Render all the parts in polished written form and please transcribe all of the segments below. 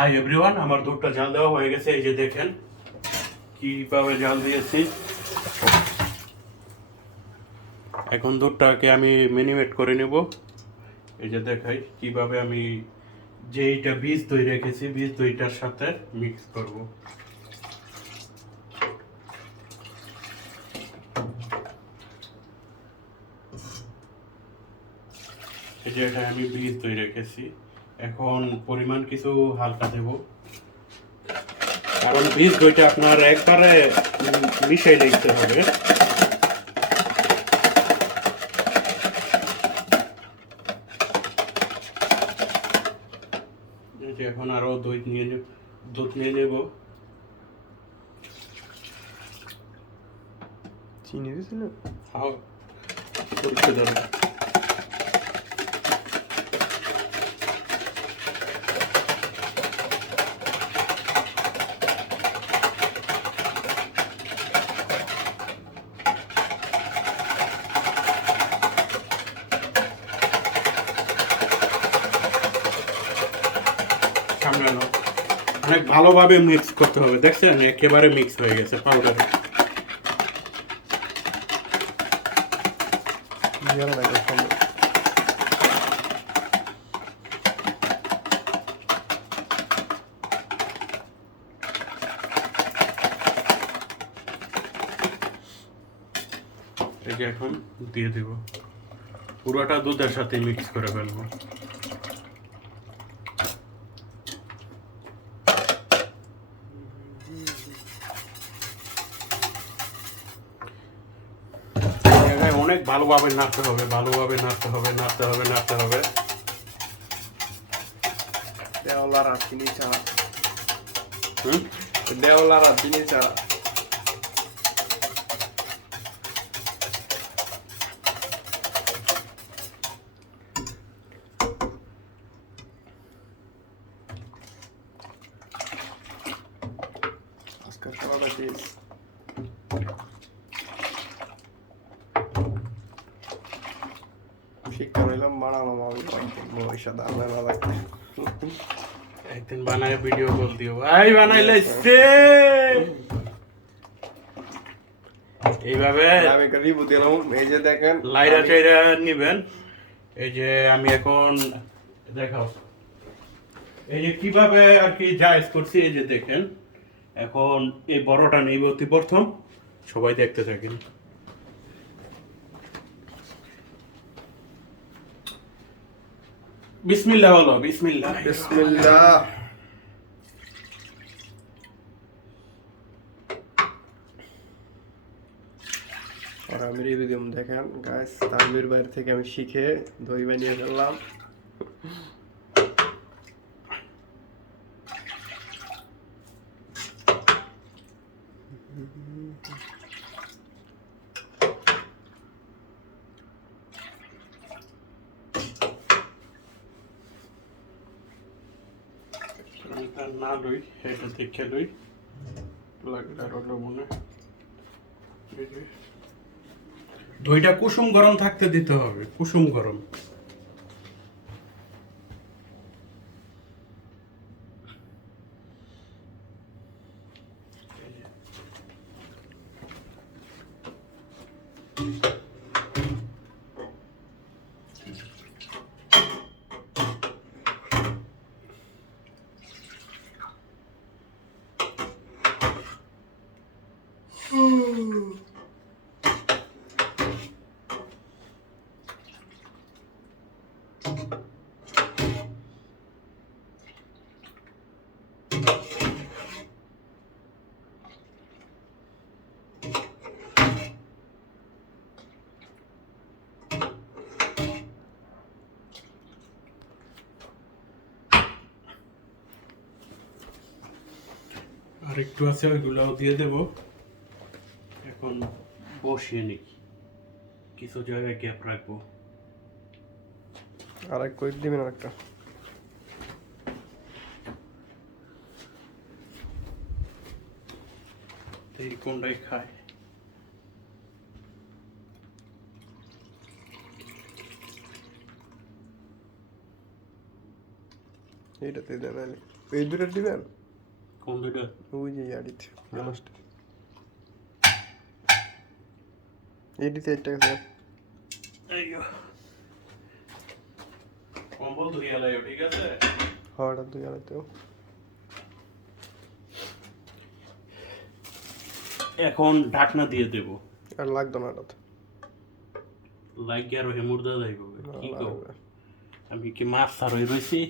Hi everyone, আমার দুধটা জাল দেওয়া হয়ে গেছে। এই যে দেখেন কিভাবে জাল দিয়েছি। এখন দুধটাকে আমি মিনিমেট করে নেব। এই যে দেখাই কিভাবে আমি যেইটা বীজ দই রেখেছি বীজ দইটার সাথে মিক্স করব। এই যে এটা আমি বীজ দই রেখেছি। এখন পরিমাণ কিছু হালকা দেব, কারণ বীজ দইটা আপনার একবারে মিশাই দিতে হবে। এখন আরো দুধ নিয়ে নেব। চিনি দিয়েছিল? হ্যাঁ, পরীক্ষা দেবো। অনেক ভালোভাবে মিক্স করতে হবে। দেখছেন একেবারে মিক্স হয়ে গেছে পাউডার। একে এখন দিয়ে দিব, পুরোটা দুধের সাথে মিক্স করে ফেলবো। অনেক ভালোভাবে নাড়তে হবে, ভালোভাবে নাড়তে হবে, নাড়তে হবে, নাড়তে হবে। দেওয়ালার আর চিনি ছাড়া। দেওয়ালার আর চিনি ছাড়া। আজকাল খাওয়াটা শেষ। শিক্ষা হইলাম বানালাম আমি ভবিষ্যৎ আল্লাহ না লাগবে। একদিন বানায় ভিডিও কল দিও, ভাই বানাইলে এইভাবে আমি একটা রিভিউ দিলাম। এই যে দেখেন লাইরা চাইরা নিবেন। এই যে আমি এখন দেখাও, এই যে কিভাবে আর কি জায়েজ করছি। এই যে দেখেন এখন এই বড়টা নেই অতি প্রথম, সবাই দেখতে থাকেন। বিসমিল্লাহ বলো, বিসমিল্লাহ। বিসমিল্লাহ। আর আমি রিভিউ দিলাম। দেখেন গাইস, তানভীর বাইরে থেকে আমি শিখে দই বানিয়ে ফেললাম। না লই, এটা দেখে লই লাগলে রলো মনে। দইটা কুসুম গরম থাকতে দিতে হবে, কুসুম গরম। আর একটু আছে, ওইগুলোও দিয়ে দেব। এখন বসিয়ে নিই, কিছু জায়গায় গ্যাপ রাখবো। আর এক কই দিবেন আরেকটা। এই কোনটাই খায়। এইটাতে দেন। এই দুটো দিবেন কোন দুইটা? ওই যে ইয়ারিতে লাস্টে এডিতে একটা আছে আইয়ো কম্বল ধুইয়া লাইও, ঠিক আছে? হড়া দুই আড়াইতে এখন ঢাকনা দিয়ে দেব। আর লাগতো না এটা লাগে আর হেমুর দা যাইব, কি কও? আমি কি মাছ ছাড়াই রইছি?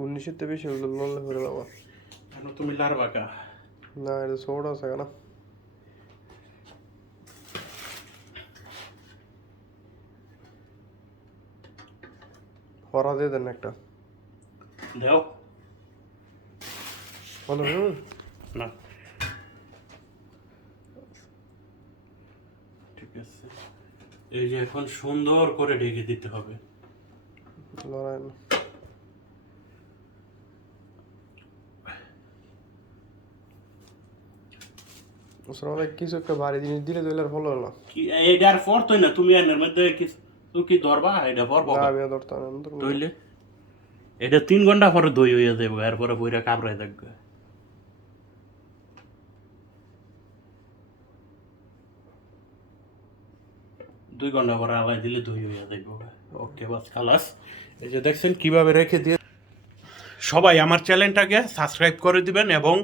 উনিশের বেশি হলো লড়লে করে দেওয়া কেন তুমি লারবা কা? না এটা সোড আছে না হরা দিয়ে দেন একটা দেও বলো না, ঠিক আছে। এই যে এখন সুন্দর করে ঢেকে দিতে হবে। লড়াই না ওসব আমাদের কিছু একটা ভারী জিনিস দিলে তো এলার ভালো হলো কি এইটার পর তুই না, তুমি এর মধ্যে কি তুই কি ধরবা? এটা পর না আমি ধরতাম না তইলে এটা 3 ঘন্টা পরে দই হইয়া যাবে, এরপরে বইরা কামড়াই থাকবে। দুই ঘন্টা পরে আলাই দিলে দই হইয়া যাবে। ওকে বাস খালাস। এই যে দেখছেন কিভাবে রেখে দিয়ে। সবাই আমার চ্যানেলটাকে সাবস্ক্রাইব করে দিবেন এবং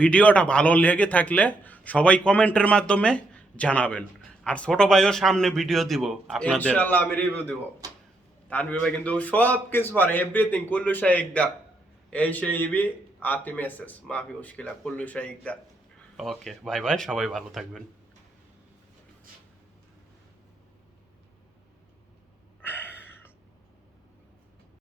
ভিডিওটা ভালো লেগে থাকলে সবাই কমেন্টের মাধ্যমে জানাবেন। আর ছোট ভাইও সামনে ভিডিও দিব আপনাদের। ইনশাআল্লাহ আমি রিভিউ দেব তানভীর ভাই কিন্তু সব কিছু পারে এভরিথিং কুল্লু শাহ একদা এই সেই ইবি আতি মেসেজ মাফি মুশকিলা কুল্লু শাহ একদা ওকে বাই বাই, সবাই ভালো থাকবেন।